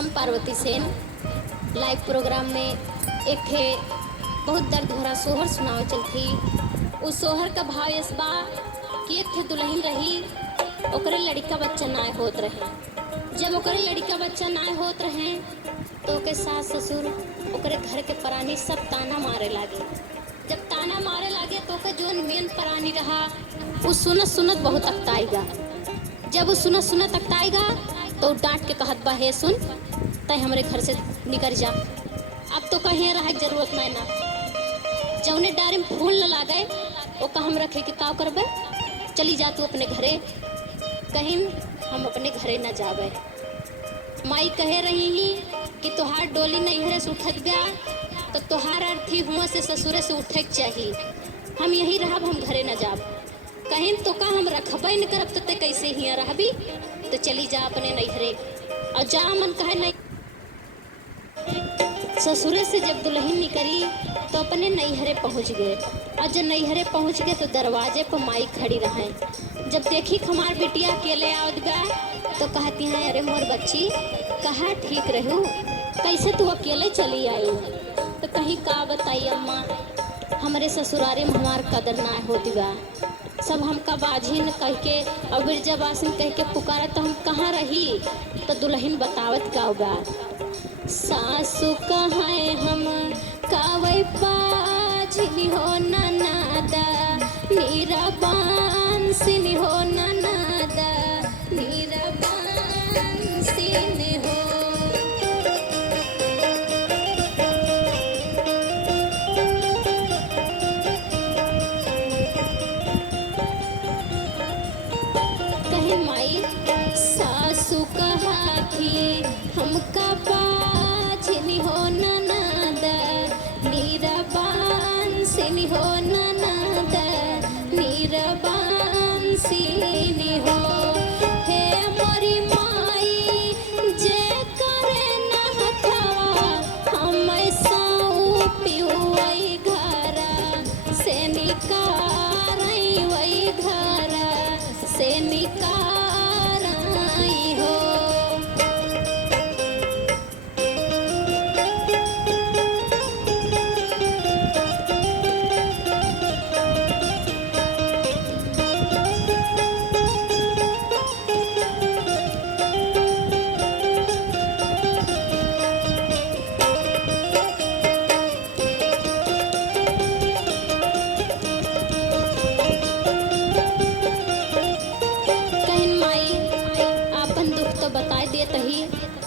हम Parvati Sen live programme में एक ठे बहुत दर्द भरा सोहर सुनावे चलती। उस सोहर का भाव इस बा कि एक ठे दुल्हन रही, ओकरे लड़का बच्चा नाय होत रहे। जब ओकरे लड़का बच्चा नाय होत रहे तो ओके सास ससुर ओकरे घर के प्राणी सब ताना मारे लागे। जब ताना मारे लागे तो ओके जोन मेन प्राणी रहा वो सुनत सुनत बहुत अकताएगा। जब वो सुनत सुनत अकताएगा तो डांट के कहत बा, हे सुन तय हमरे घर से निकल जा, अब तो कहीं रहे की जरूरत नहीं ना। जौने डारे में फूल न लागे वो का हम रखे के का करबे, चली जा तू अपने घरे, कहीं हम अपने घरे न जावे। माई कहे रही ही कि तोहार डोली नैहरे से उठत गया तो तोहार अर्थी हुआ से ससुरे से उठे के चाहिए। हम यही रहब, हम घरे न जाब, कहीं तो का हम रखबे न करब तो ते कैसे हिया रहबी, तो चली जा अपने नैहरे। और जा मन कहे नहीं। ससुरे से जब दुल्हन निकली तो अपने नैहरे पहुंच गए, और जब नैहरे पहुंच गए तो दरवाजे पर माई खड़ी रहे। जब देखी हमार बिटिया अकेले आवत गए तो कहती हैं, अरे मोर बच्ची कहाँ ठीक रहू, कैसे तू अकेले चली आई। तो कहीं का बताई अम्मा, हमारे ससुरारे में हमार कदर ना होती बा, सब हमका बाझिन कह के और बिरजाबासिन कह के पुकारा तो हम कहाँ रही। तो दुल्हन बतावत का बा, सासु कहाँ हम कावै बाझिनी हो ननादा, नीरा बांसिनी हो ननादा, नीरा बांसिनी हो। सासु कहा थी हमका बाझिनी हो ननादा, नीरा बांसिनी हो ननादा, नीरा बांसिनी हो। हे मोरी माई जे करे ना हथवा, हम साऊ पियुई घरा से निकारई वही घरा से निकार।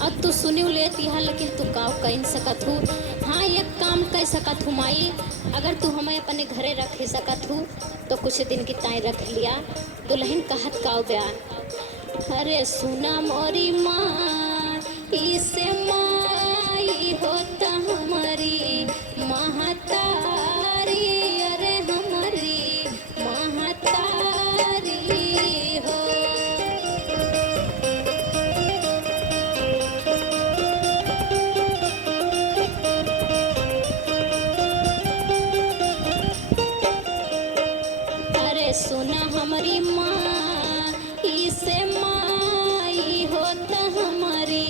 और तू सुनी लेती है लेकिन तू का कह सकत हूँ। हाँ एक काम कह सकत हूँ माई, अगर तू हमें अपने घरे रख ही सकत हूँ तो कुछ दिन की ताई रख लिया। दुल्हन कहत का बयान, अरे सुना मोरी माँ इसे माई होता हमारी महतारी, अरे हमारी महतारी हो। सुना हमारी माँ इसे माई होता हमारी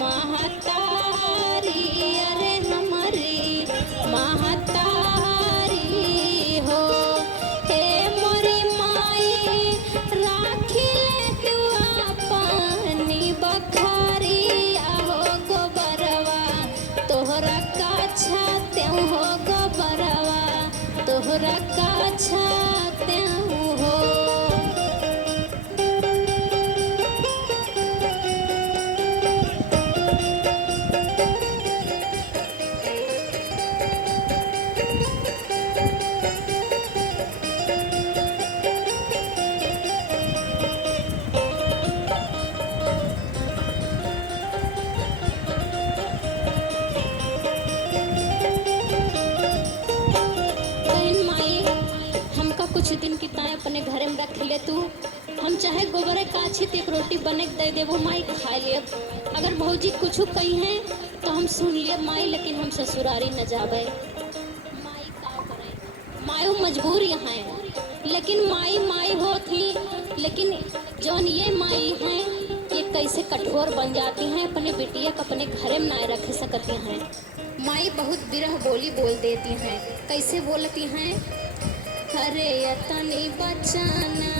महतारी, अरे हमारी महतारी हो। हे मोरी माई राखी तू पानी बखारी आहो गोबरवा, तोहरा काछा त्यों हो गोबरवा, तोहरा काछा कुछ दिन की ताए अपने घरे में रख ले तू। हम चाहे गोबरे काछी एक रोटी बने दे देवो माई खा ले। अगर भौजी कुछ कही है तो हम सुन लिए माई, लेकिन हम ससुरारी न जावे। माई का करे, मायू मजबूर यहाँ है, लेकिन माई माई हो थी, लेकिन जौन ये माई हैं ये कैसे कठोर बन जाती हैं, अपने बिटिया को अपने घर में ना रख सकती हैं। माई बहुत बिरह बोली बोल देती हैं। कैसे बोलती हैं? अरे यतनी बचाना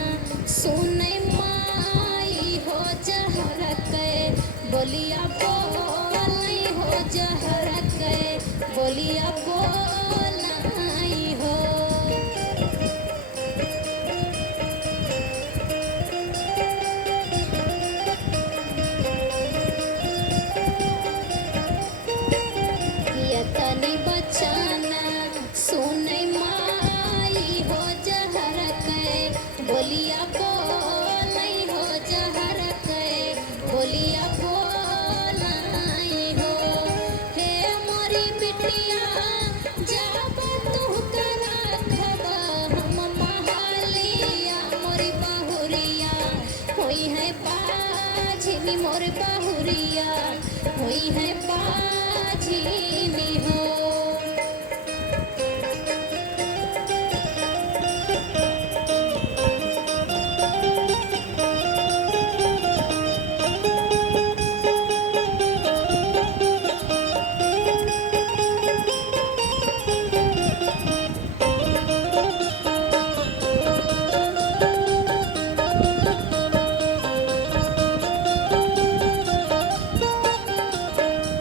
सुने माई हो जहर के बोलिया बोलाई हो जहर के बोलिया बोलाई हो। यतनी बचाना सुने माई हो जहर के बोलिया बोलाई हो जहर के बोलिया बोलाई हो। हे मोरी बिटिया जब तू करा खबा हम महलिया मोरी बहुरिया हुई है बाझिनी मोर बहुरिया हुई है बाझिनी हो।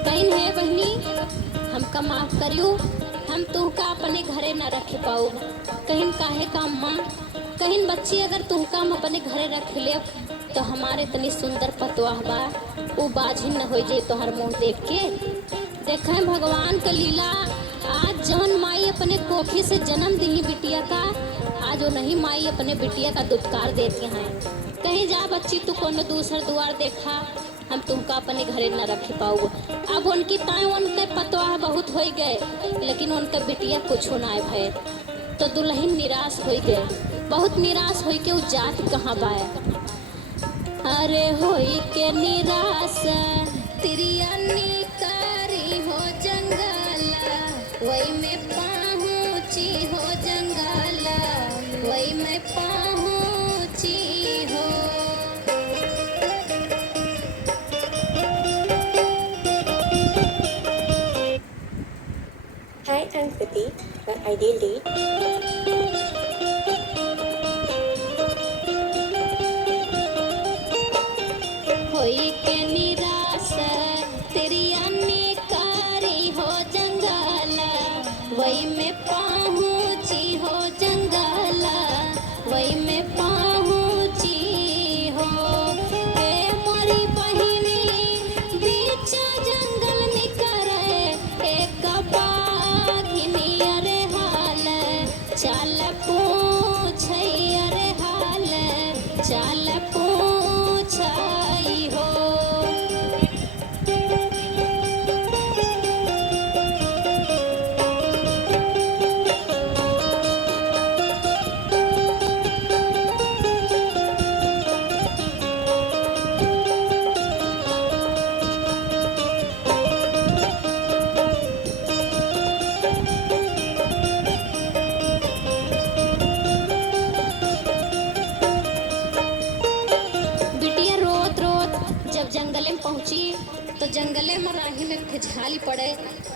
कहीं है बहनी हमका माफ करियो, हम तुमका अपने घरे न रख पाऊ। कहीं काहे काम माँ, कहीं बच्ची अगर तुमका हम अपने घरे रख ले तो हमारे तनी सुंदर पतवाह बा वो बाझिन न हो जाए तोहर मुँह देख के। देखें भगवान का लीला, आज जौन माई अपने कोखी से जन्म दी बिटिया का, आज वो नहीं माई अपने बिटिया का दुत्कार देती हैं। कहीं जा बच्ची तू कोनो दूसर द्वार देखा, हम तुमका अपने घरे न रख पाऊ। अब उनकी ताए उनके पतवाह बहुत हो गए, लेकिन उनका बिटिया कुछ ना भय तो दुल्हन निराश हो गए, बहुत निराश हो के वो जात कहाँ बाया। अरे होई के निराश तिरिया निकारी हो जंगला वही में पहुँची हो जंगला वही में पहुँची हो। Hi, I'm Kriti, your ideal date. होई के निराश तेरी अनिकारी हो जंगला वही में पहुँची हो जंगला वही में पहुँची हो। हे मोरी बहिनी बीच जंगल निकरे एक बाघिनी अरे हाल चल पूछ अरे हाल चल पूछ हो। बिटिया रोत रोत जब जंगले में पहुंची तो जंगले में राही में एक झाली पड़े,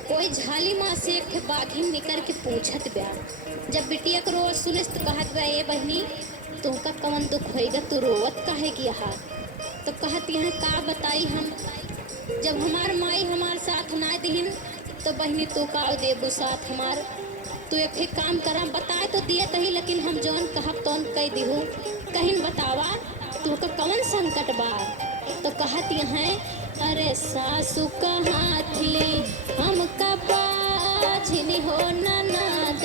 कोई झाली माँ से एक बाघिन निकर के पूछत बया। जब बिटिया को रोज सुने तो कहत बया ए बहनी तुमका कौन दुख होएगा, तू रोवत काहे किया हा? तो कहती हैं का बताई हम, जब हमार माई हमार साथ ना दिहिन तो बहनी तू का देबू साथ हमार। तू एक ठे काम करा बताए तो दिया तही, लेकिन हम जौन कहब तौन कह दिहू। कहीं बतावा तू का कौन संकट बा? तो कहती हैं अरे सासू कहाँ थी हमका बाझिनी हो ननद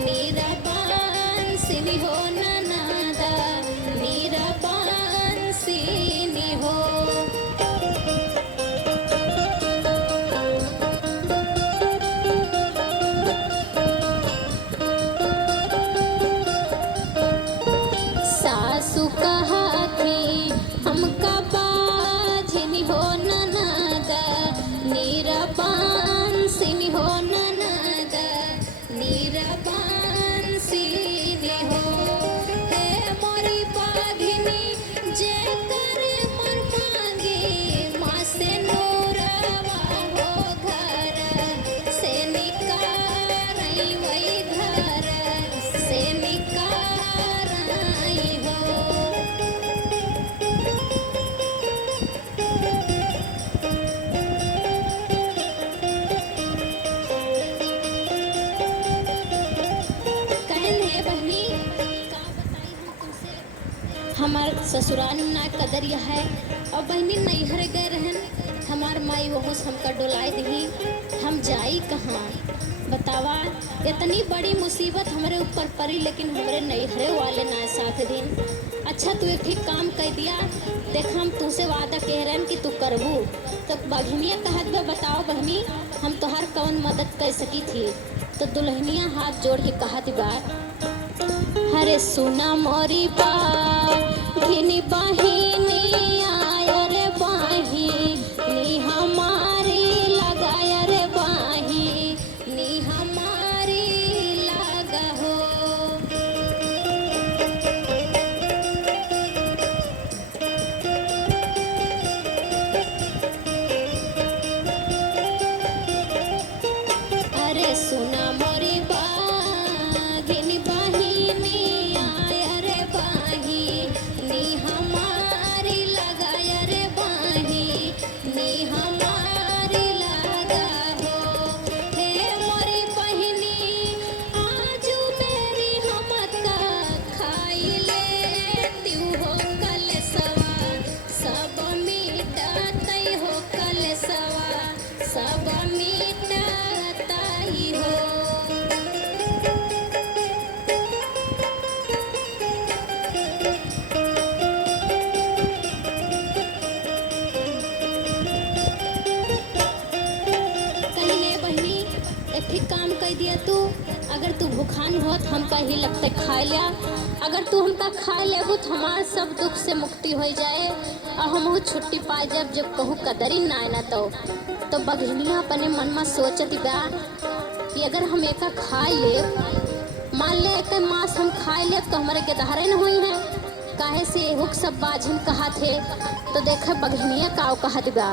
मीरा बांसिनी हो ननद मीरा बांसिनी हो। सासू कहाँ थी हमका बाझिनी हो ननद नीरा बांसिनी हो ननद घर से निकार आई हो। कहन है बहनी का बताई हम तुमसे, हमार ससुराल में ना कदर यह है और बहनी नैहर गए रहन, हमार माई वहाँ से हमका डोलाई दही, हम जाई कहाँ बतावा। इतनी बड़ी मुसीबत हमारे ऊपर पड़ी लेकिन हमारे नैहरे वाले ना साथ दिन। अच्छा तू एक ठीक काम कर दिया, देख हम तुझसे वादा कह रहे हैं कि तू करबू। तो बहनिया कहत बा बताओ बहनी हम तोहार कौन मदद कर सकी थी। तो दुल्हनिया हाथ जोड़ के कहत बा, हरे सुना मोरी बाघिनी बहिनी आय रे बाहिनी हमारी लगाय रे बाहिनी हमारी लगा हो। अरे सुना मोरी बाघिनी बहिनी आय रे बाहिनी हमारी लगाय रे बाहिनी हमारी लगा हो। हे मोरी बहिनी आजू मेरी हमका खाई ले तू हो कलसवा सब मिटातई हो कलसवा सब मिटातई हो। कहने बहनी एक ठीक काम कर दिया तू, अगर तू भूखान होत हमका ही लगते खा लिया, अगर तू हमका खा लेबू तो हमार सब दुख से मुक्ति हो जाए और हम छुट्टी पाए जब कहूँ कदरी ना ना। तो बघनिया अपने मन में सोचती बा कि अगर हम एक खा ले, मान ले एक मांस हम खा ले तो हमारे गेदहरे न हुई है काहे से हुक सब बाजिन कहा थे। तो देखे बघनिया का कहत बा,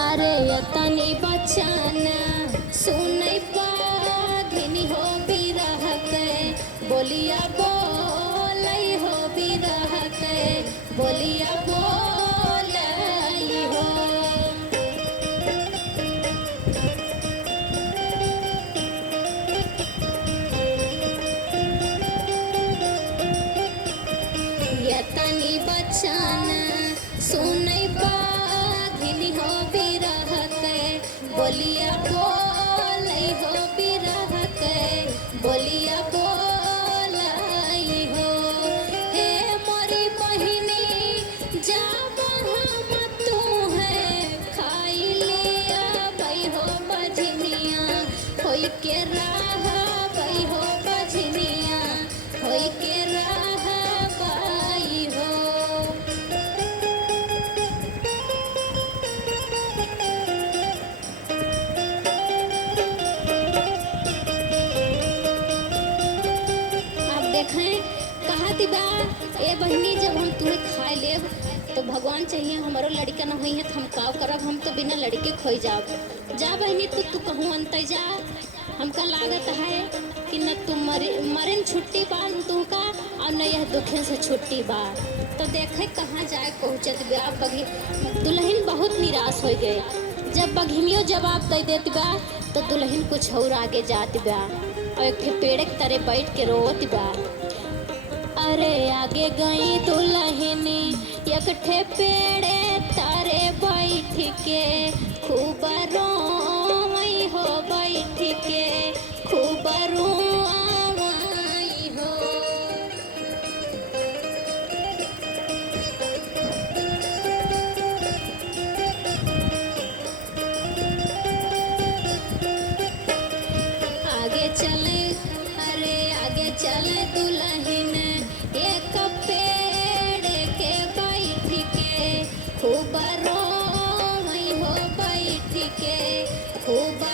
अरे यतनी बचाना सुनई बाघिनी हो बिरह के बोलिया बोलई हो बिरह के बोलिया बोलई हो। यतनी बचाना सुनई बाघिनी हो बिरह के बोलिया बोलई हो बिरह के बोलिया बोलई हो। हे मोरी बहिनी जब हम तू है खाई लिया बई हो बजनिया होई के राह बई हो बजनिया होई के राह बई हो। आप देखें कहा बा ए बहनी जब हम तुम्हें खा लेब तो भगवान चाहिए हमारो लड़का न हुई है तो हम का करब, हम तो बिना लड़के खोई जाब। जा बहनी तू कहूँ अंत जा, हमका लागत है कि न तू मरन छुट्टी बा तुमका और न यह दुखे से छुट्टी बा। तो देखे कहाँ जाए पहुँचत बा। दुल्हन बहुत निराश हो गए, जब बघिनियो जवाब दे देती बा तो दुल्हन कुछ और आगे जाती बा और एक पेड़ के तरह बैठ के रोती बा। अरे आगे गई दुल्हन एकठे पेड़े तारे बैठ के खूब रोई हो बैठ के खूब रोई हो। आगे चले अरे आगे चले दुल्हन एक पेड़ के बैठ के खूब रोई हो बैठ के खूब